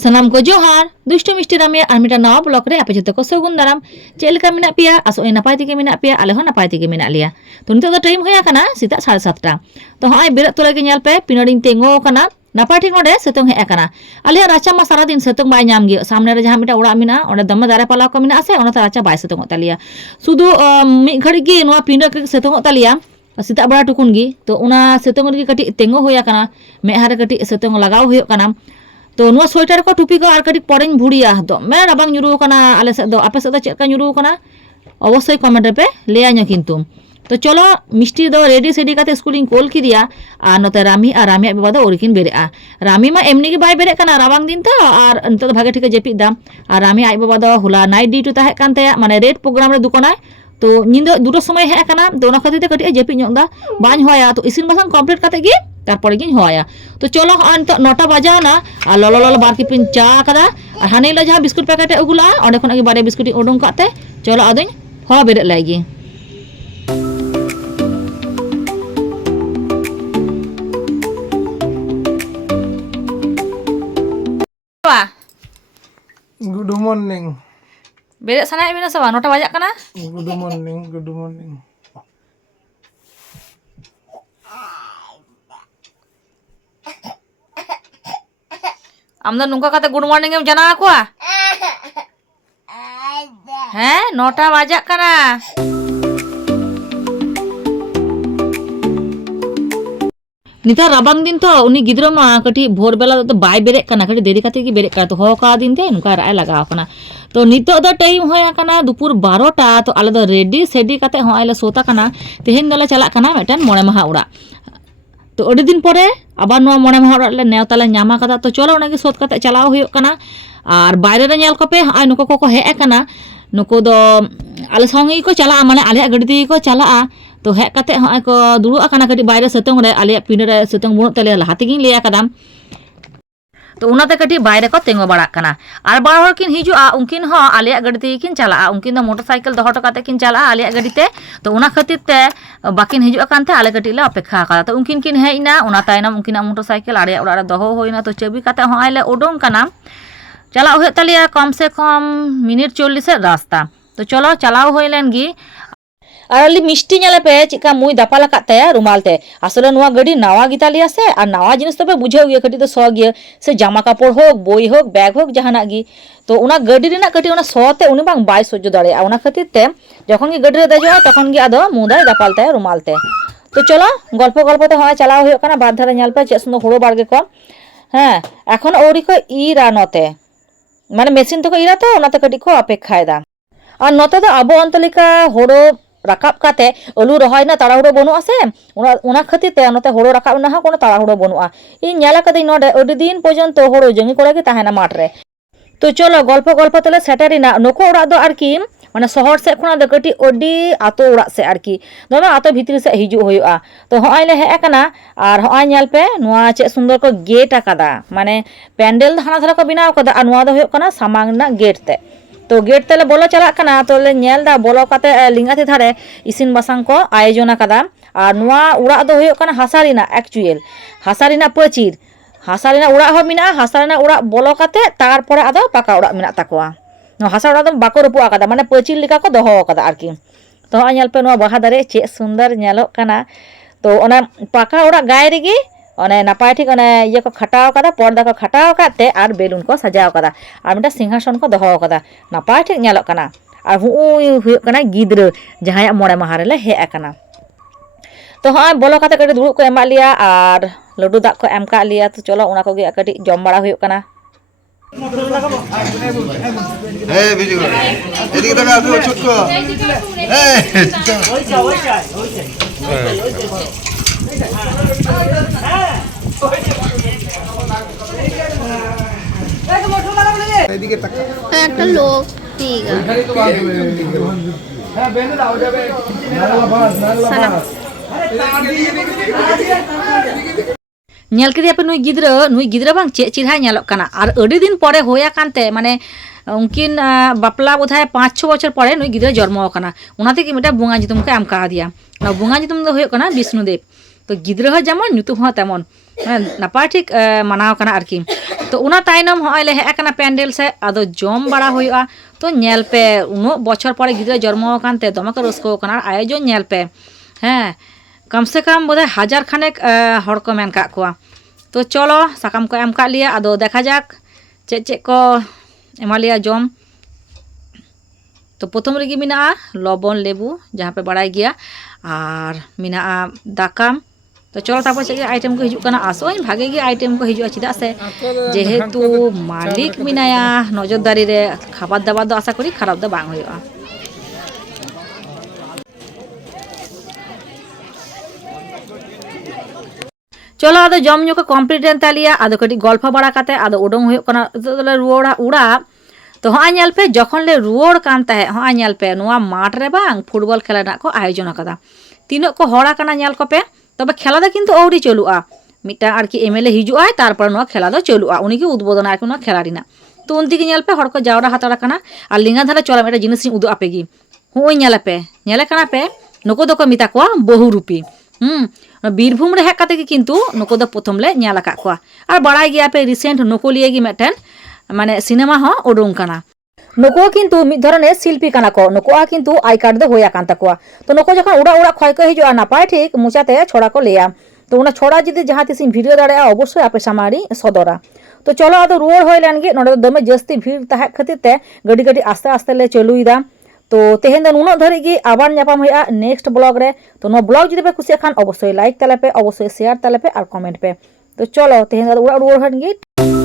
Sanam ko johar, dushtu mishti rame ar mita nawa blog re ape joto ko sagun daram. Cel ka minak pia, aso ina pai tige minak pia, ale hon napai tige minak lia. To nito time hoya kana sita 7:30 ta. To hoy berat tu lagi nyal pe pinoring tengo kana napai thik node setong he kana. Ale racha ma sara din setong bai nyam gi. Samne re jahan mita urak mina, onde dama dare pala ko mina ase, ona ta racha bai setong talia. Sudu mi ghadi gi noa pindak setong talia. Sita bara tukun gi, to una setong gi kati tengo hoya kana, me hare kati setong lagaw hoyok kana. तो नुआ sweater को टुपी को are कटी परेन भुड़िया तो मैं रबांग nyuruh kana ale से दो आपे से दो चेक का nyuruh kana अवश्य कमेंट पे ले आना किंतु तो चलो मिष्टी दो रेडी सेडी काते स्कूलिंग कोल की दिया आ नोते रामी आ रामी बाबा दो ओरिकिन बेरे आ रामी मा एमनी की बाय बेरे kana राबांग दिन तो आर अंत तो भागे ठीक जेपी दाम आ रामी आई बाबा दो हुला नाइट ड्यूटी ताहे कान तया माने रेड प्रोग्राम रे दुकाना तो निंदो दुटो समय हे kana तो ओना खातिर ते कटी जेपी ñok दा बाñ होया तो इसिन बासान कंप्लीट काते गी तारपरे गिन होया तो चलो अंत 9टा बजाना आ ललो ललो बार की पिन चा कदा आ हाने ला जहां बिस्कुट पैकेट उगुला ओंडे खन गे बारे बिस्कुट उडुं काते चलो आदुñ हो बेरे लागी Good morning. बेरे सनाय बिना सवा 9टा बजाक kana Good morning. Good morning. आम दो नुका काते गुड मॉर्निंग एम जाना आकुआ हैं 9टा बजाक kana निता राबांग दिन तो उनी गिद्रा मा कटी भोर बेला तो बाय बेरे kana कटी देरी काते की बेरे का तो हो का दिन ते नुका राय लगाव kana तो नितो दो टाइम होया kana दुपुर 12टा तो आले दो रेडी सेडी काते हो आले सोता kana तेहेन दला चला kana मेटन मोणे महा उड़ा तो अड़ी दिन परे आबार नो मोणे महा उड़ा ले नेवता ले ᱧᱟᱢᱟ kada तो चलो ओनागे सोत काते चलाव हुयुग kana आर बायरे रे नेल कोपे हाय नुको को हे kana नुको दो आले संगे को चला माने आले गडी ती को चला तो हेक काते हाय को दुरु आकाना कटी बायरे सेतोंग रे आले पिन रे सेतोंग बुनुग तले लाहाते गिन लेया कदाम तो उनाते कटी बायरे को तेंगो बाड़ा kana आर बार हर किन हिजुआ उनकिन हो आले गडी ती किन चला उनकिन द मोटरसाइकिल दो हटो काते किन चला आले गडी ते तो उना खातिर ते बाकिन हिजुआ कानते आले कटी ले अपेक्षा कदा तो उनकिन किन हेइना उना तायना उनकिन मोटरसाइकिल आड़े उड़ा रे दोहो होइना तो चेबी काते हो आले उडोंग kana चला हुए तलिया कम से कम मिनिट 40 रास्ता तो चलो चलाओ होय लेन गी আর আলি মিষ্টি ñালে পে চিকা মুই দাপালা কাতে রুমালতে আসলে নোয়া গাড়ি নাওয়া গিতা লিয়া সে আর নাওয়া জিনিস তবে বুঝাও গিয়া কাটি তো স গিয়া সে জামা কাপড় হোক বই হোক ব্যাগ হোক জাহানা গি তো ওনা গাড়ি রেনা কাটি ওনা সতে উনি বাং বাই সহ্য দাঁড়ে ওনা খাতির তে যখন কি গাড়ি রে দেজ হয় তখন কি আদো মুদাই দাপালতে রুমালতে তো চলো গল্প গল্পতে হয় চালাও হইও কানা বাদ ধারে ñাল পে চে সুন্দর হড়ো বাড়গে কম হ্যাঁ এখন ওরি কো ইরা নতে মানে মেশিন তো ইরা তো ওনাতে কাটি কো অপেক্ষায় দা আর নতে তো আবো অন্তলিকা হড়ো রাকাব কাতে আলু রহয় না তাড়াহুড়ো বনু আছে ওনা খাতির তে নতে হড়ো রাকাব না কোনো তাড়াহুড়ো বনুয়া ই ñালা কাদে নডে ওডি দিন পর্যন্ত হড়ো জঙ্গি করে কি তাহেনা মাঠ রে তো চলো গল্প গল্প তলে সেটারি না নকো ওড়া দো আর কি মানে শহর সে খুনা দো কটি ওডি আতো ওড়া সে আর কি দমে আতো ভিতরি সে হিজু হইয়া তো হয় লে হে কানা আর হয় ñাল পে নোয়া চে সুন্দর কো গেট আকাদা মানে প্যান্ডেল হানা ধারা को बिनाव कदा আর নোয়া দো হইয়া কানা সামাং না গেট তে तो गेट तेले बोलो चला कना तो ले ñेल दा बोलो काते लिंगाती धारे इसिन बासांग को आयोजना कदा और नुआ उड़ा दो हुयो कना हासारिना एक्चुअल हासारिना पचिर हासारिना उड़ा हो मिना हासारिना उड़ा बोलो काते तार परे आदो पाका उड़ा मिना ताकोआ नो हासा उड़ा दो बाको रुपु आकादा माने पचिर लिका को दोहो आकादा आरकी तो ñेल पे नुआ बाहा दारे चे सुंदर ñेलो कना तो ओना पाका उड़ा गाय रेगी ओने नापाय ठीक ओने ये को खटाव कदा पर्दा को खटाव काते आर बेलुन को सजाव कदा आर मिटा सिंहासन को दोहो कदा नापाय ठीक ñेलो कना आर हुयो कना गिद्र जहाया मोड़े माहा रे हे कना तो हाय बोलो काते कटी दुड़ुब को एमा लिया आर लड्डू दाग को एम का लिया तो चलो उना को गे कटी जम बड़ा हुयो कना ए बिजू एदिके तका तू छुटको ए এদিকে তাকা একটা লোক ঠিক আছে এখানে তো বাদ হ্যাঁ বেনে দাও যাবে নারলা বাস ñel kiri apa nui gidra bang cek cirha ñalok kana ar adi din pore hoya kante mane उनकिन बापला बोधहय 5-6 बछर परे नुई गिद्रा जन्म kana उनाते कि मिटा बुंगा जितुम को एम का दिया ना बुंगा जितुम दो होय kana विष्णुदेव तो गिद्रा जेमन nyutum हो तेमन नापाय ठीक मानाव kana आरकी तो उना तायनम हय ले हेज कना पैंडल से आदो जम बड़ा हुआ तो नेल पे उनो बछर परे गिद्रा जन्म कानते दमे को रस्को कना आयोजन नेल पे हाँ कम से कम बोधे 1000 खानेक हड़ को मेन का कोआ तो चलो साकाम को एम का लिया आदो देखा जाक चेक चेक को एमा लिया जम तो प्रथम रेगी मिना लबन लेबू जहाँ पे बड़ा गया और मिना दाकाम तो चलो तापर चेक आइटम को हिजुक आसो भागे गे आइटम को हिजुआ चेदा से जेहेतु मालिक मिनाया नजरदारी रे खाबार दाबार दो आशा करी खराब दो बांग हुआ चलो आदो जम ᱧᱩ को कमप्लीट एन तालिया आदो कटी गल्प बड़ा काते आदो उडोंग हुयो कना तो रुवाड़ा उड़ा तो हाँ नेल पे जखन ले रुवाड़ कान ताहे हाँ नेल पे नुआ माठ रे बांग फुटबल खेला ना को आयोजन अकादा तीनो को हड़ा काना नेल को पे तबे खेला दा किन्तु औरी चलुआ मिटा आर की एमएलए हिजुआ तारपर नुआ खेला दा चलुआ उनी की उद्बोधन आर नुआ खेला रिना तो उन दिके नेल पे हड़ को जावड़ा हाताड़ा काना आर लिंगा धारा चला मेटा जिनिस उदु आपेगी हुई नेल पे नेले काना पे नुको दो को मिता को बहुरूपी बीरभूम रे हेक काते की किन्तु नुको दो प्रथम ले नेल आका कोआ आर बड़ाई गया पे रिसेंट नुको लिए गी मेटेन माने सिनेमा हो उडुंग काना नुको किन्तु मिद धरने शिल्पी काना को नुको किन्तु आई कार्ड दो होया कान ताकोआ तो नुको जखन उड़ा उड़ा खय को हिजुआ नापाय ठीक मुचाते छोड़ा को लेया तो उना छोड़ा जदि जहाँ तिस भिडियो दाड़ा अवश्य आपे सामारी सदरा तो चलो आदो रुवाड़ होय लेन गे नोडे दमे जस्ती भीड़ ताहे खातिर ते गडी गडी आस्ते आस्ते ले चलुइदा तो तेहेन दो नुनो धरि गे आबार ᱧᱟᱯᱟᱢ हुआ नेक्स्ट ब्लॉग रे तो नो ब्लॉग जदि पे खुशी खान अवश्य लाइक ताले पे अवश्य शेयर ताले पे और कमेंट पे तो चलो तेहेन दो उड़ा रुवाड़ हन गे।